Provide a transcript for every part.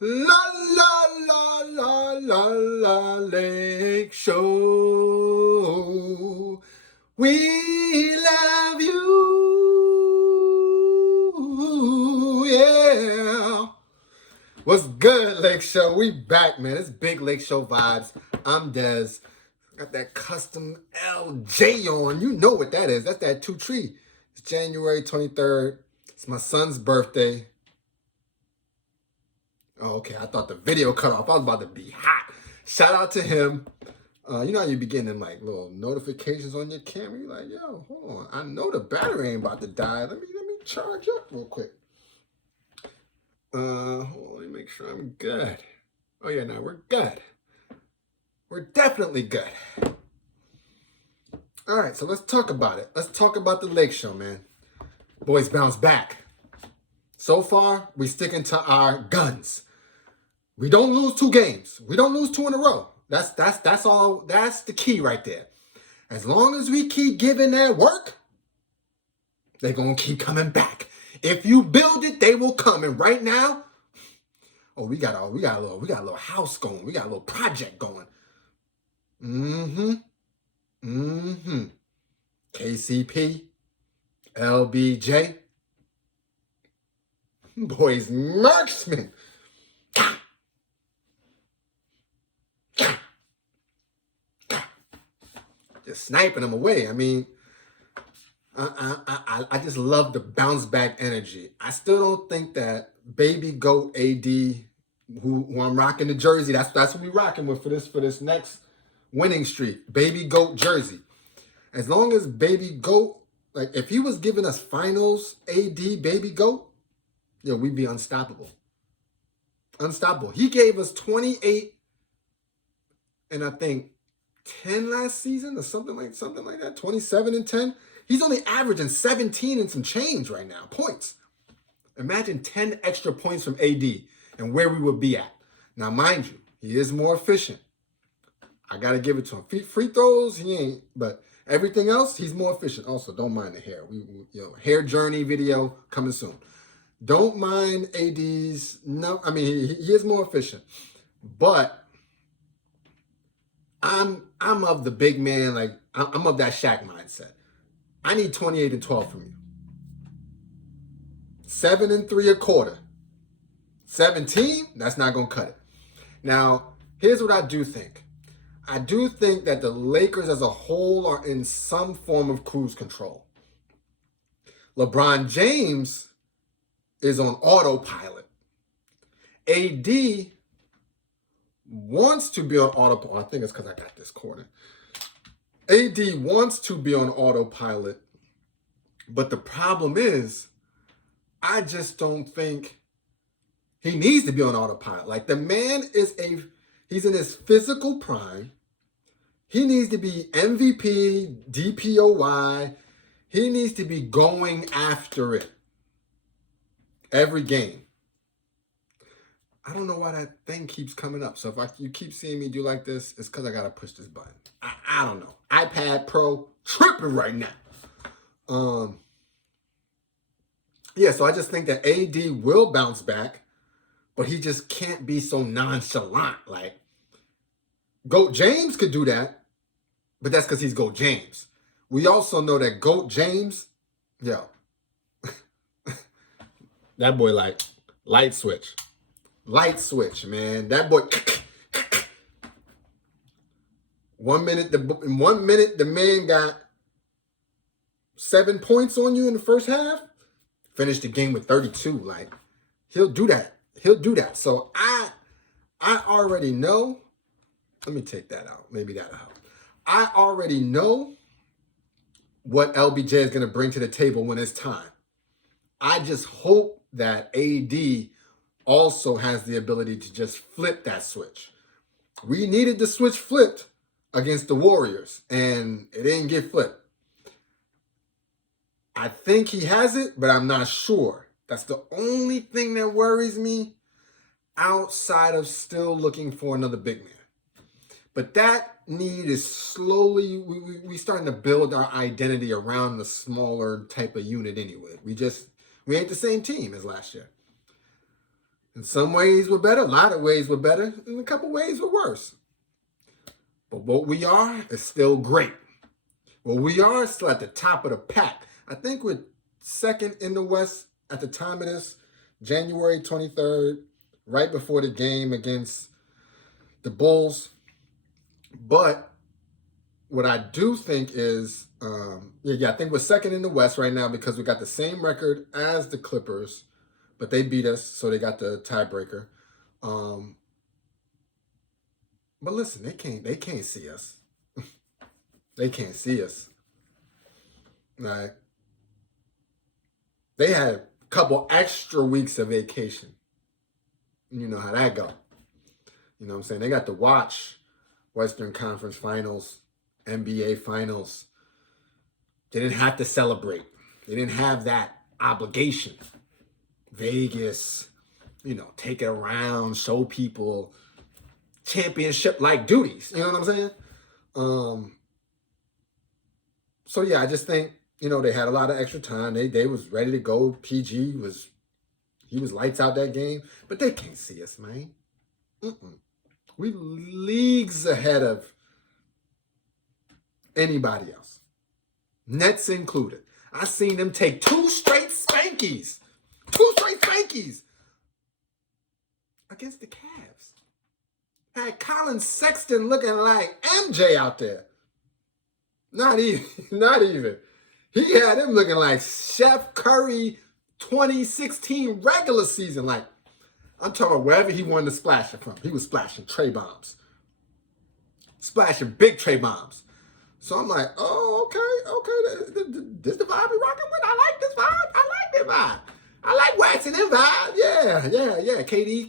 La la la la la la Lake Show. We love you. Yeah. What's good, Lake Show? We back, man. It's big Lake Show vibes. I'm Dez. Got that custom LJ on. You know what that is. That's that 2 tree. It's January 23rd. It's my son's birthday. Oh, okay. I thought the video cut off. I was about to be hot. Shout out to him. You know how you be getting them like little notifications on your camera? You're like, yo, hold on. I know the battery ain't about to die. Let me charge up real quick. Hold on, let me make sure I'm good. Oh yeah, no, we're good. We're definitely good. All right, so let's talk about it. Let's talk about the Lake Show, man. Boys bounce back. So far, we sticking to our guns. We don't lose 2 games. We don't lose 2 in a row. That's all. That's the key right there. As long as we keep giving that work, they're gonna keep coming back. If you build it, they will come. And right now, oh, we got a little house going. We got a little project going. KCP, LBJ, boys, marksman. Just sniping them away. I mean, I just love the bounce back energy. I still don't think that Baby Goat AD, who I'm rocking the jersey, that's what we rocking with for this next winning streak. Baby Goat jersey. As long as Baby Goat, like if he was giving us finals AD Baby Goat, yeah, we'd be unstoppable. Unstoppable. He gave us 28 and I think 10 last season or something like that. 27 and 10. He's only averaging 17 and some change right now. Points. Imagine 10 extra points from AD and where we would be at. Now, mind you, he is more efficient. I got to give it to him. Free throws, he ain't. But everything else, he's more efficient. Also, don't mind the hair. Hair journey video coming soon. Don't mind AD's. No, I mean, he is more efficient. But I'm of the big man, like, I'm of that Shaq mindset. I need 28 and 12 from you. 7 and 3 a quarter. 17, that's not going to cut it. Now, here's what I do think. I do think that the Lakers as a whole are in some form of cruise control. LeBron James is on autopilot. AD wants to be on autopilot. I think it's because I got this corner. AD wants to be on autopilot, but the problem is, I just don't think he needs to be on autopilot. Like, the man he's in his physical prime. He needs to be MVP, DPOY. He needs to be going after it every game. I don't know why that thing keeps coming up. So if you keep seeing me do like this, it's because I got to push this button. I don't know. iPad Pro tripping right now. Yeah, so I just think that AD will bounce back, but he just can't be so nonchalant. Like, Goat James could do that, but that's because he's Goat James. We also know that Goat James, that boy like light switch. Light switch, man. That boy. 1 minute, the man got 7 points on you in the first half. Finished the game with 32. Like, he'll do that. So I already know. Let me take that out. Maybe that'll help. I already know what LBJ is going to bring to the table when it's time. I just hope that AD also has the ability to just flip that switch. We needed the switch flipped against the Warriors, and it didn't get flipped. I think he has it, but I'm not sure. That's the only thing that worries me outside of still looking for another big man. But that need is slowly, we starting to build our identity around the smaller type of unit anyway. We ain't the same team as last year. In some ways, we're better. A lot of ways, we're better. In a couple ways, we're worse. But what we are is still great. What we are is still at the top of the pack. I think we're second in the West at the time of this, January 23rd, right before the game against the Bulls. But what I do think is, I think we're second in the West right now because we got the same record as the Clippers, but they beat us, so they got the tiebreaker. But listen, they can't see us. They can't see us. Right? They had a couple extra weeks of vacation. You know how that go. You know what I'm saying? They got to watch Western Conference Finals, NBA Finals. They didn't have to celebrate. They didn't have that obligation. Vegas, take it around, show people championship-like duties. You know what I'm saying? So yeah, I just think, they had a lot of extra time. They was ready to go. PG was lights out that game, but they can't see us, man. We leagues ahead of anybody else, Nets included. I seen them take two straight spankies against the Cavs. Had Colin Sexton looking like MJ out there. Not even. He had him looking like Chef Curry 2016 regular season. Like, I'm talking about wherever he wanted to splash it from. He was splashing tray bombs. Splashing big tray bombs. So I'm like, oh, okay. This the vibe we rocking with? I like this vibe. I like waxing that vibe. Yeah. KD,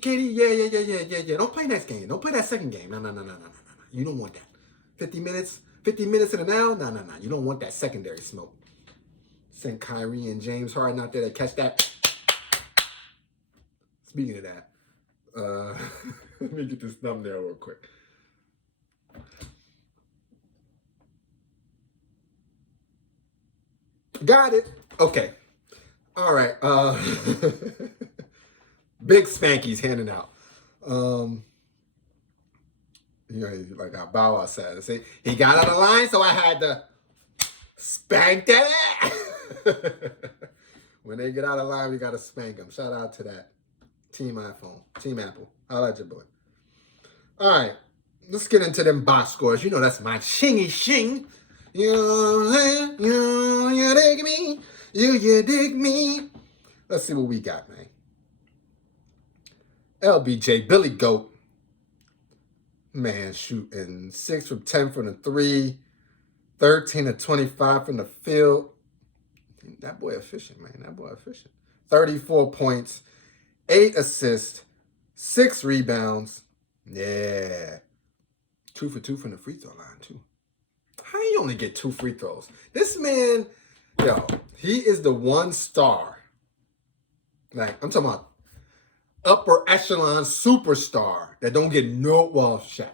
yeah. Don't play next game. Don't play that second game. No. You don't want that. 50 minutes in an hour? No. You don't want that secondary smoke. Send Kyrie and James Harden out there to catch that. Speaking of that, let me get this thumbnail real quick. Got it. Okay. All right. Big spankies handing out. Like how Bow Wow said, see, he got out of line, so I had to spank that. When they get out of line, we got to spank them. Shout out to that. Team iPhone, Team Apple. Holla at your boy. All right. Let's get into them box scores. That's my chingy shing. You dig me? You dig me? Let's see what we got, man. LBJ, Billy Goat. Man, shooting 6 from 10 from the 3, 13 to 25 from the field. That boy efficient, man. 34 points, 8 assists, 6 rebounds. Yeah. 2 for 2 from the free throw line, too. How you only get 2 free throws? This man, he is the one star. Like, I'm talking about upper echelon superstar that don't get Shaq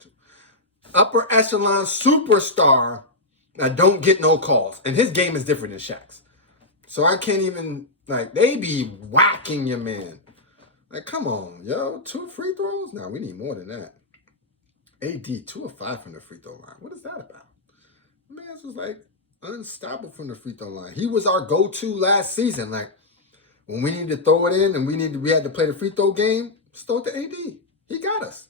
too. Upper echelon superstar that don't get no calls. And his game is different than Shaq's. So I can't even, they be whacking your man. Like, come on, 2 free throws? Nah, we need more than that. AD, 2 of 5 from the free throw line. What is that about? Man, this was unstoppable from the free throw line. He was our go-to last season. When we needed to throw it in and we had to play the free throw game, just throw it to AD. He got us.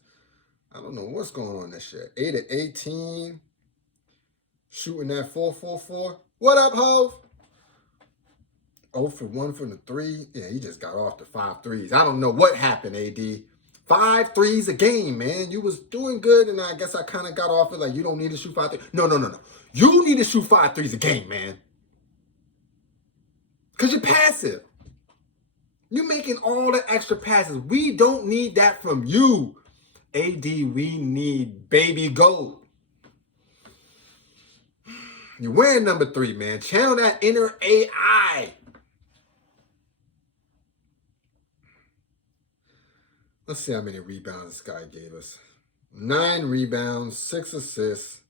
I don't know what's going on this year. 8 of 18. Shooting that 4-4-4. What up, Hov? 0 for 1 from the 3. Yeah, he just got off the 5 threes. I don't know what happened, AD. 5 threes a game, man. You was doing good, and I guess I kind of got off it you don't need to shoot 5 threes. No. You need to shoot 5 threes a game, man. Because you're passive. You're making all the extra passes. We don't need that from you. AD, we need baby gold. You're wearing number 3, man. Channel that inner AI. Let's see how many rebounds this guy gave us. 9 rebounds, 6 assists,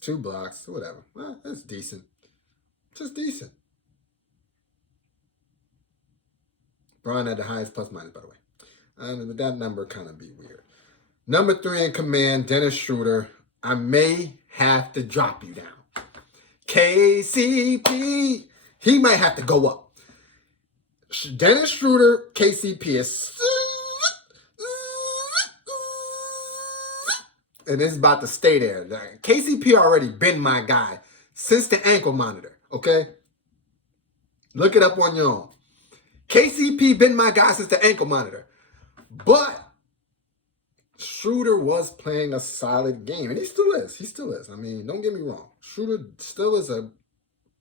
2 blocks, whatever. Well, that's decent. Just decent. Bron had the highest plus minus, by the way. But that number kind of be weird. Number 3 in command, Dennis Schroeder. I may have to drop you down. KCP. He might have to go up. Dennis Schroeder, KCP is... And it's about to stay there. KCP already been my guy since the ankle monitor, okay? Look it up on your own. KCP been my guy since the ankle monitor. But Schroeder was playing a solid game. And he still is. He still is. I mean, don't get me wrong. Schroeder still is a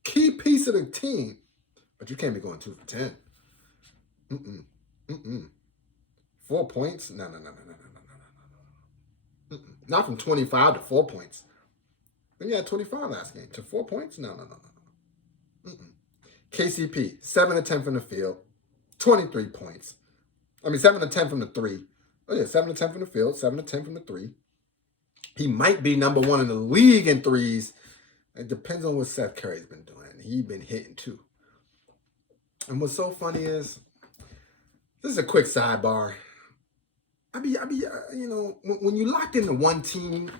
key piece of the team. But you can't be going 2 for 10. 4 points? No. Not from 25 to 4 points. Then you had 25 last game. To 4 points? No. KCP, 7 to 10 from the field. 23 points. 7 to 10 from the 3. Oh, yeah, 7 to 10 from the field, 7 to 10 from the 3. He might be number 1 in the league in threes. It depends on what Seth Curry's been doing. He's been hitting too. And what's so funny is, this is a quick sidebar. When you locked into one team,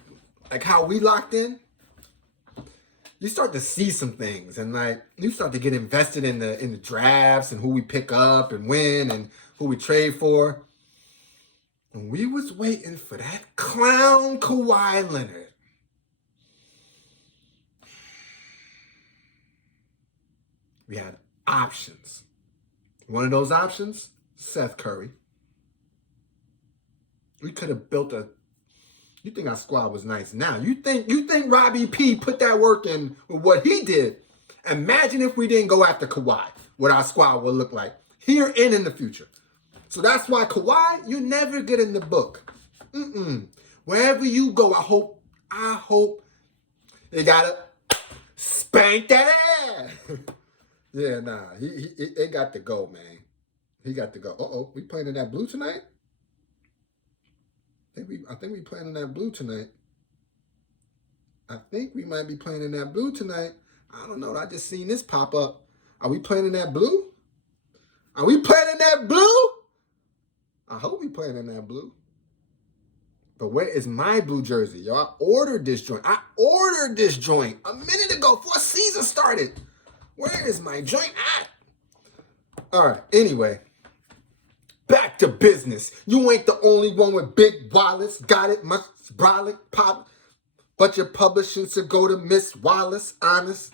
like how we locked in, you start to see some things, and like you start to get invested in the drafts and who we pick up and when and who we trade for. And we was waiting for that clown Kawhi Leonard. We had options. One of those options, Seth Curry. We could have built you think our squad was nice now. You think Robbie P put that work in with what he did. Imagine if we didn't go after Kawhi, what our squad would look like here and in the future. So that's why Kawhi, you never get in the book. Wherever you go, I hope they gotta spank that ass. Yeah, nah, they got to go, man. He got to go. We playing in that blue tonight? I think we playing in that blue tonight. I think we might be playing in that blue tonight. I don't know. I just seen this pop up. Are we playing in that blue? Are we playing in that blue? I hope we playing in that blue. But where is my blue jersey, yo? I ordered this joint a minute ago before season started. Where is my joint at? All right, anyway. Back to business. You ain't the only one with big wallets. Got it, much brolic pop. But your publishing should go to Miss Wallace, honest.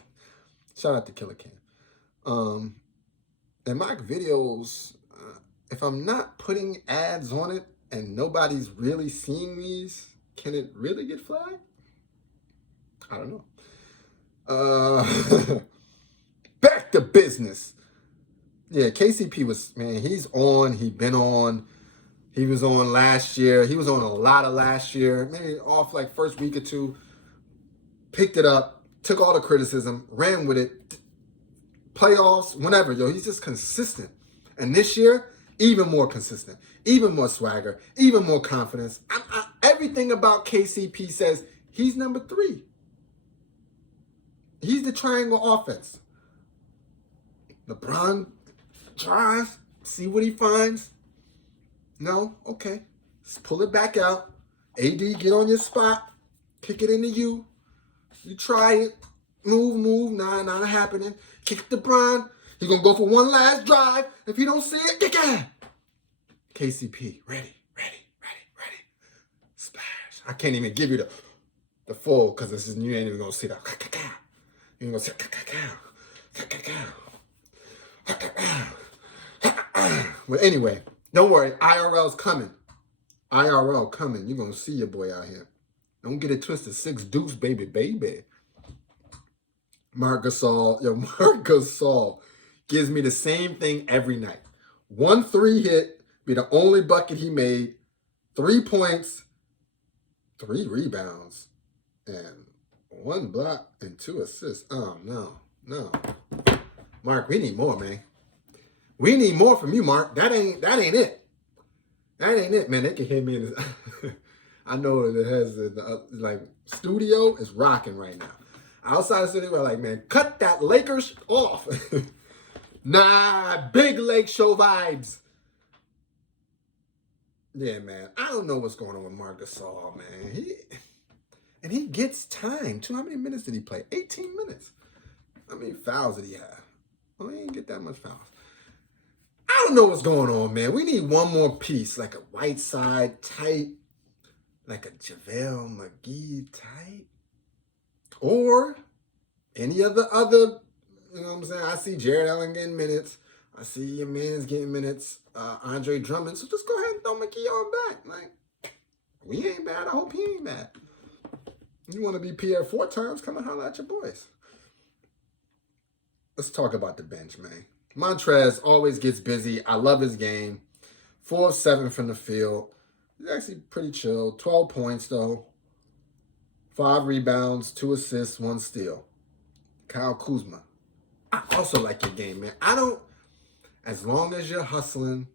Shout out to Killer Cam. And my videos, if I'm not putting ads on it and nobody's really seeing these, can it really get flagged? I don't know. Back to business. Yeah, KCP was, man, he's on. He been on. He was on last year. He was on a lot of last year. Maybe off like first week or two. Picked it up. Took all the criticism. Ran with it. Playoffs, whenever, yo. He's just consistent. And this year, even more consistent. Even more swagger. Even more confidence. Everything about KCP says he's number 3. He's the triangle offense. LeBron tries, see what he finds. No? Okay. Let's pull it back out. AD, get on your spot. Kick it into you. You try it. Move. Nah, not happening. Kick it to Bron. He's going to go for one last drive. If he don't see it, kick it. KCP, ready. Splash. I can't even give you the full because you ain't even going to see that. You ain't going to see But anyway, don't worry. IRL's coming. IRL coming. You're going to see your boy out here. Don't get it twisted. 6 deuce, baby. Marc Gasol gives me the same thing every night. 1 3 hit, be the only bucket he made. 3 points, 3 rebounds, and 1 block and 2 assists. Oh, no. Mark, we need more, man. We need more from you, Mark. That ain't it. That ain't it, man. They can hear me in this. I know that it has studio is rocking right now. Outside the studio, we're like, man, cut that Lakers off. Nah, big Lake Show vibes. Yeah, man. I don't know what's going on with Marc Gasol, man. He gets time too. How many minutes did he play? 18 minutes. How many fouls did he have? Well, he didn't get that much fouls. I don't know what's going on, man. We need one more piece, like a Whiteside type, like a JaVale McGee type, or any of the other. You know what I'm saying? I see Jared Allen getting minutes. I see your man's getting minutes. Andre Drummond. So just go ahead and throw McGee on back. Like, we ain't bad. I hope he ain't bad. You want to be Pierre 4 times? Come and holler at your boys. Let's talk about the bench, man. Montrez always gets busy. I love his game. 4 of 7 from the field. He's actually pretty chill. 12 points, though. 5 rebounds, 2 assists, 1 steal. Kyle Kuzma. I also like your game, man. As long as you're hustling,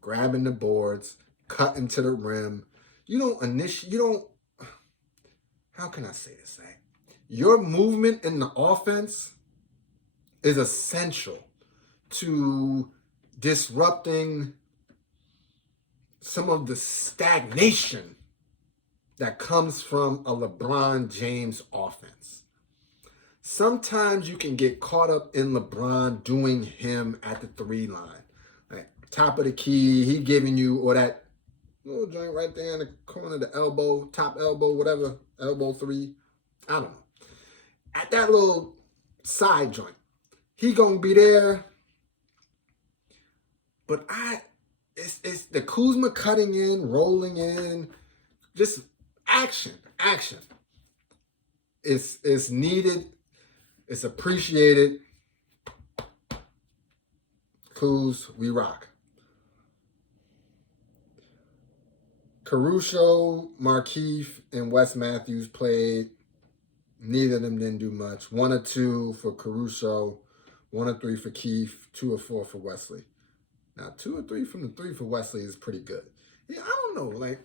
grabbing the boards, cutting to the rim, how can I say this? Like, your movement in the offense is essential to disrupting some of the stagnation that comes from a LeBron James offense. Sometimes you can get caught up in LeBron doing him at the 3 line. Like, top of the key, he giving you, or that little joint right there in the corner of the elbow, top elbow, whatever, elbow 3. I don't know. At that little side joint, he gonna be there. But it's the Kuzma cutting in, rolling in, just action. It's needed. It's appreciated. Kuz, we rock. Caruso, Markieff, and Wes Matthews played. Neither of them didn't do much. 1 or 2 for Caruso, 1 or 3 for Keith, 2 or 4 for Wesley. Now, 2 or 3 from the 3 for Wesley is pretty good. Yeah, I don't know. Like,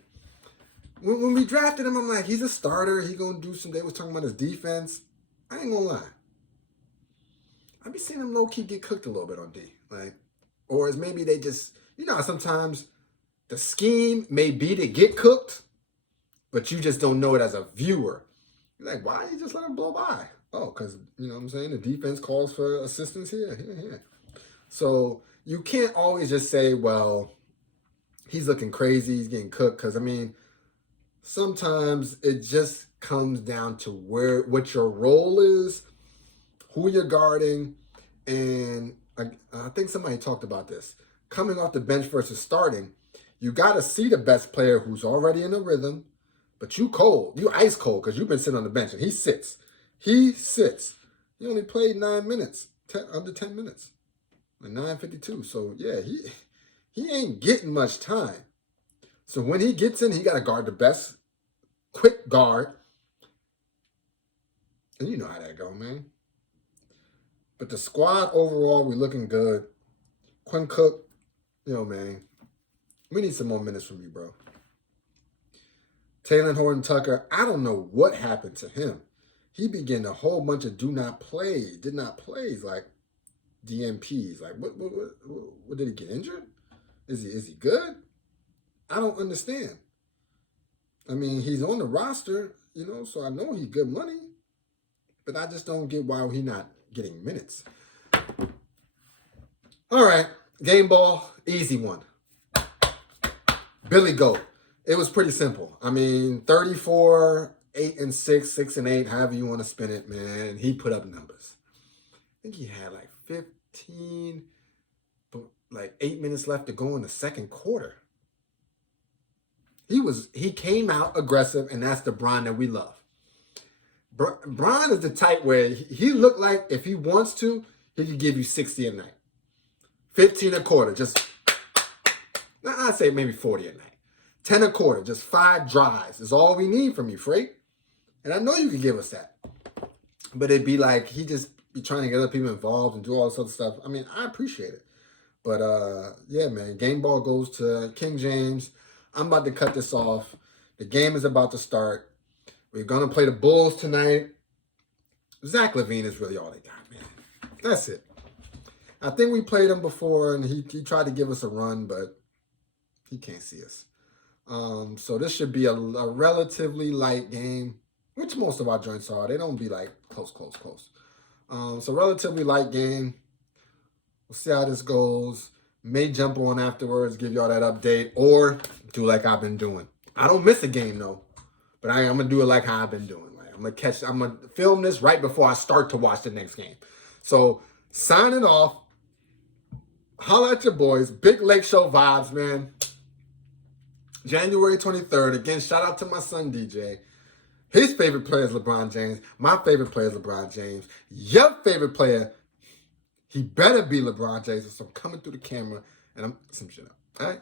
when we drafted him, I'm like, he's a starter. He gonna do some. They was talking about his defense. I ain't gonna lie. I be seeing him low key get cooked a little bit on D. Like, or is maybe they just, sometimes the scheme may be to get cooked, but you just don't know it as a viewer. You're like, why you just let him blow by? Oh, because, you know what I'm saying, the defense calls for assistance here. So you can't always just say, well, he's looking crazy, he's getting cooked. Because, I mean, sometimes it just comes down to what your role is, who you're guarding, and I think somebody talked about this. Coming off the bench versus starting, you got to see the best player who's already in a rhythm, but you cold. You ice cold because you've been sitting on the bench, and he sits. He only played 9 minutes, under 10 minutes, like 9:52. So, yeah, he ain't getting much time. So when he gets in, he got to guard the best, quick guard. And you know how that go, man. But the squad overall, we looking good. Quinn Cook, man, we need some more minutes from you, bro. Taylor Horton-Tucker, I don't know what happened to him. He began a whole bunch of did not plays, like DNPs. Like, what did he get injured? Is he good? I don't understand. I mean, he's on the roster, so I know he's good money, but I just don't get why he's not getting minutes. All right, game ball, easy one. Billy Goat. It was pretty simple. I mean, 34, 8 and 6, 6 and 8, however you want to spin it, man. He put up numbers. I think he had like 15, but like 8 minutes left to go in the second quarter. He came out aggressive, and that's the Bron that we love. Bron is the type where he looked like if he wants to, he could give you 60 a night. 15 a quarter, just, I'd say maybe 40 a night. 10 a quarter, just 5 drives is all we need from you, Frank. And I know you can give us that. But it'd be like he just be trying to get other people involved and do all this other stuff. I mean, I appreciate it. But, yeah, man, game ball goes to King James. I'm about to cut this off. The game is about to start. We're going to play the Bulls tonight. Zach LaVine is really all they got, man. That's it. I think we played him before, and he tried to give us a run, but he can't see us. So this should be a relatively light game, which most of our joints are. They don't be like close. So relatively light game. We'll see how this goes. May jump on afterwards, give y'all that update, or do like I've been doing. I don't miss a game though, but I'm gonna do it like how I've been doing. Like I'm gonna film this right before I start to watch the next game. So signing off. Holla at your boys. Big Lake Show vibes, man. January 23rd. Again, shout out to my son DJ. His favorite player is LeBron James. My favorite player is LeBron James. Your favorite player, he better be LeBron James. So I'm coming through the camera and I'm some shit up. All right?